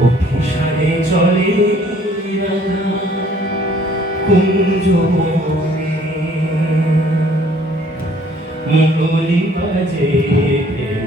অভিসারে চলে কুঞ্জ মুরলি বাজে প্রেম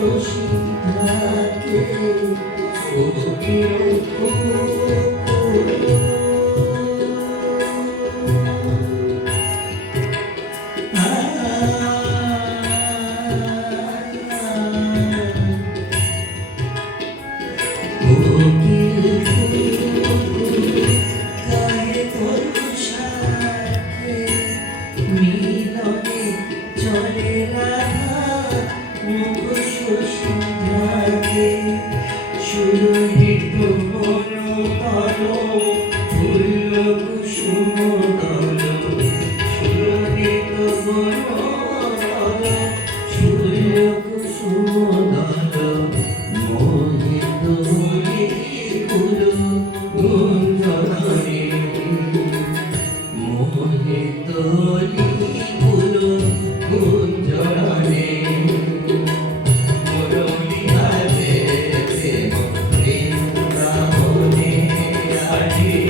থাকে সুরহিত মনোকার ফুল কুসুমতা I need.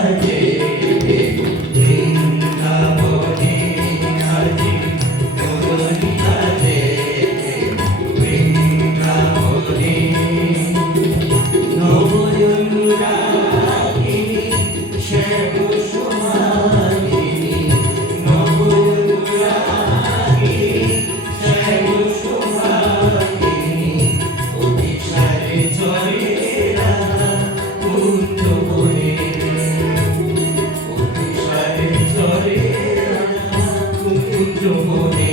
eu vou ter.